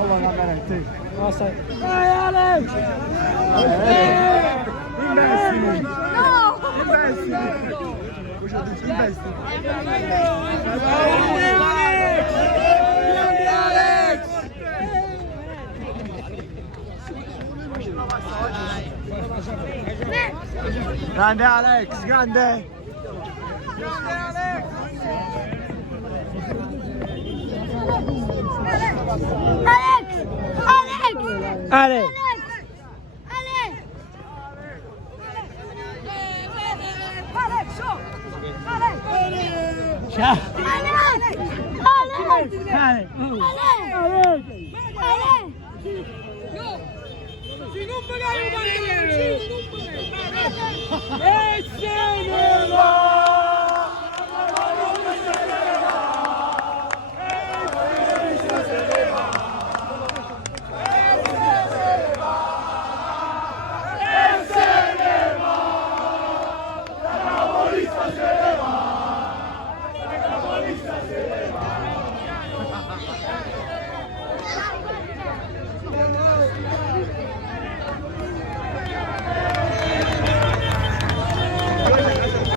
والله ما بلعت. يا عليك. Grande Alex, grande! Alex! Alex! Ale! Ciao! Si non pagare un